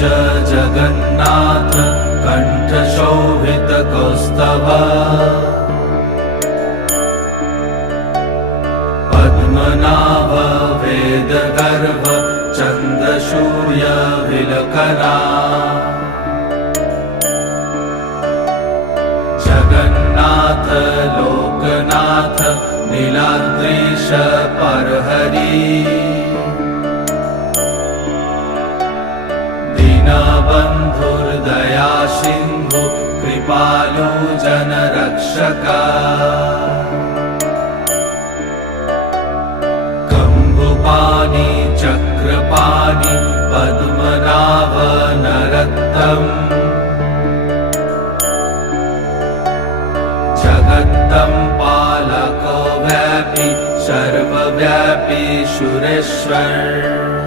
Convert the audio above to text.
जगन्नाथ कण्ठशोभितकौस्तभ पद्मनाभ वेदगर्भ चन्द्रसूर्यविलकरा जगन्नाथ लोकनाथ नीलाद्रीश परहरि दीनबन्धुर्दया सिन्धु कृपालु जनरक्षक कम्बुपाणि चक्रपाणि पद्मनाभ नरोत्तम जगत्तं पालको व्यापी सर्वव्यापी सुरेश्वर